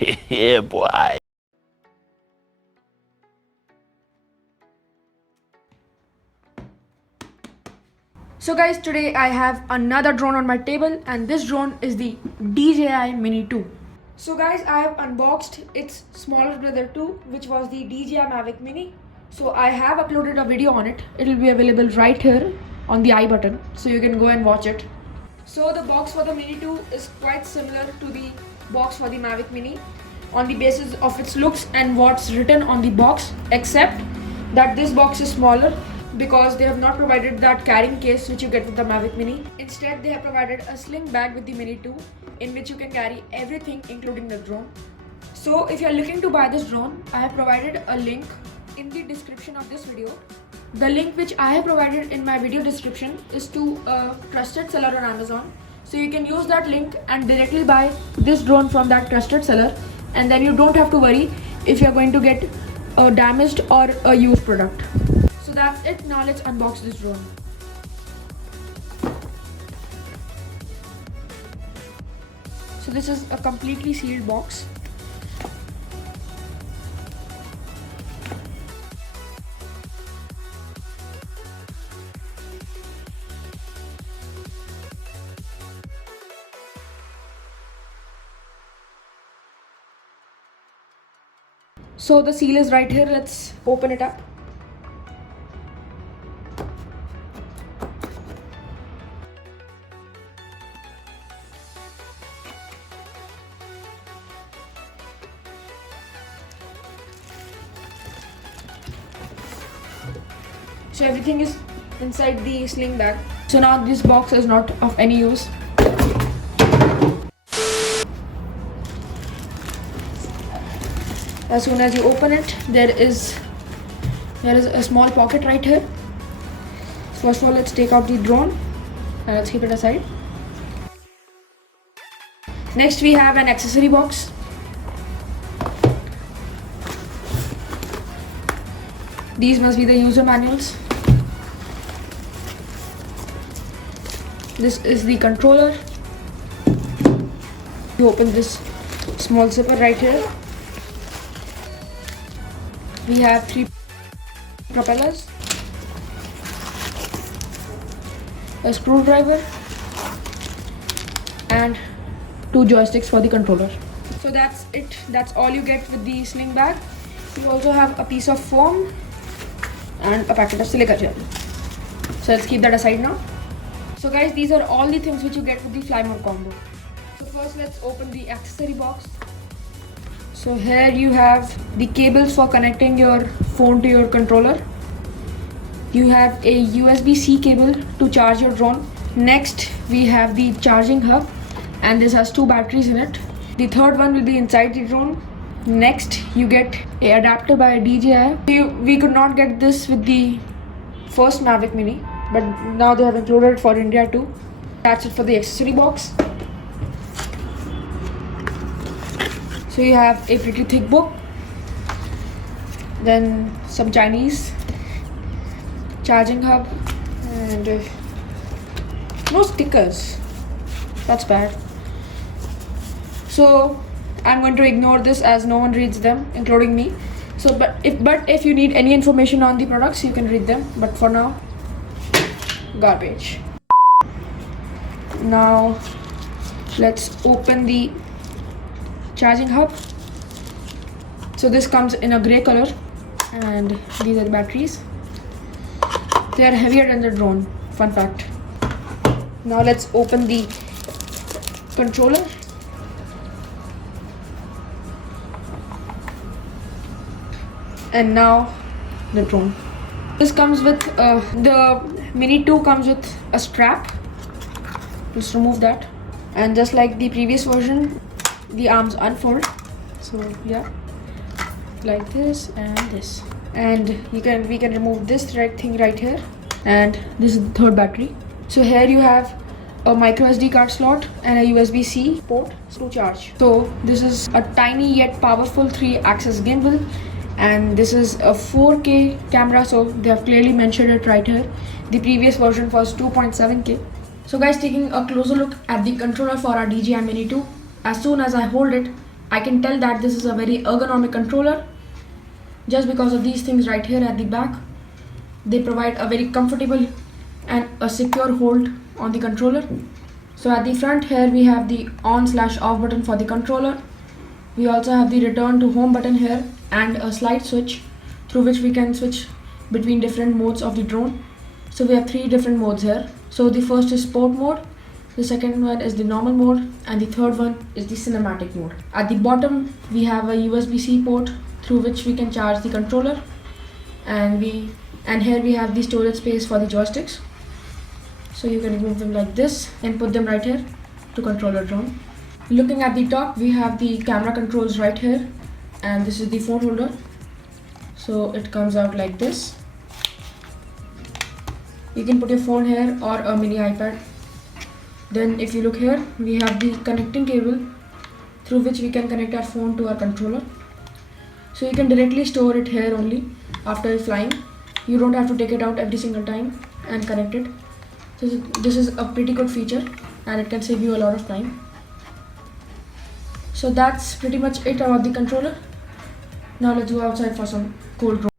Yeah, boy. So guys, today I have another drone on my table, and this drone is the DJI Mini 2. So guys, I have unboxed its smaller brother too, which was the DJI Mavic Mini. So I have uploaded a video on it. It will be available right here on the I button, so you can go and watch it. So the box for the Mini 2 is quite similar to the box for the Mavic Mini on the basis of its looks and what's written on the box, except that this box is smaller because they have not provided that carrying case which you get with the Mavic Mini. Instead, they have provided a sling bag with the Mini 2 in which you can carry everything including the drone. So if you are looking to buy this drone, I have provided a link in the description of this video. The link which I have provided in my video description is to a trusted seller on Amazon. So you can use that link and directly buy this drone from that trusted seller, and then you don't have to worry if you are going to get a damaged or a used product. So that's it. Now let's unbox this drone. So this is a completely sealed box. So the seal is right here. Let's open it up. So everything is inside the sling bag. So now this box is not of any use. As soon as you open it, there is a small pocket right here. First of all, let's take out the drone and let's keep it aside. Next, we have an accessory box. These must be the user manuals. This is the controller. You open this small zipper right here. We have 3 propellers, a screwdriver, and 2 joysticks for the controller. So that's it. That's all you get with the sling bag. You also have a piece of foam and a packet of silica gel. So let's keep that aside now. So guys, these are all the things which you get with the Fly Mode combo. So first, let's open the accessory box. So here you have the cables for connecting your phone to your controller. You have a USB-C cable to charge your drone. Next, we have the charging hub, and this has 2 batteries in it. The third one will be inside the drone. Next, you get a adapter by DJI. We could not get this with the first Mavic Mini, but now they have included it for India too. That's it for the accessory box. So you have a pretty thick book, then some Chinese, charging hub, and no stickers. That's bad. So I'm going to ignore this as no one reads them, including me. So but if you need any information on the products, you can read them, but for now, garbage. Now let's open the charging hub. So this comes in a gray color, and these are the batteries. They are heavier than the drone, fun fact. Now let's open the controller. And now the drone. This comes with the Mini 2 comes with a strap. Let's remove that. And just like the previous version, the arms unfold. So yeah, like this and this. And we can remove this red thing right here. And this is the third battery. So here you have a micro SD card slot and a USB-C port to charge. So this is a tiny yet powerful 3-axis gimbal. And this is a 4K camera, so they have clearly mentioned it right here. The previous version was 2.7K. So guys, taking a closer look at the controller for our DJI Mini 2. As soon as I hold it, I can tell that this is a very ergonomic controller just because of these things right here at the back. They provide a very comfortable and a secure hold on the controller. So at the front here we have the on/off button for the controller. We also have the return to home button here and a slide switch through which we can switch between different modes of the drone. So we have 3 different modes here. So the first is sport mode, the second one is the normal mode, and the third one is the cinematic mode. At the bottom we have a USB-C port through which we can charge the controller, and here we have the storage space for the joysticks. So you can remove them like this and put them right here to control your drone. Looking at the top, we have the camera controls right here, and this is the phone holder. So it comes out like this. You can put your phone here or a mini iPad. Then if you look here, we have the connecting cable through which we can connect our phone to our controller. So you can directly store it here only after flying. You don't have to take it out every single time and connect it. So this is a pretty good feature and it can save you a lot of time. So that's pretty much it about the controller. Now let's go outside for some cool drone.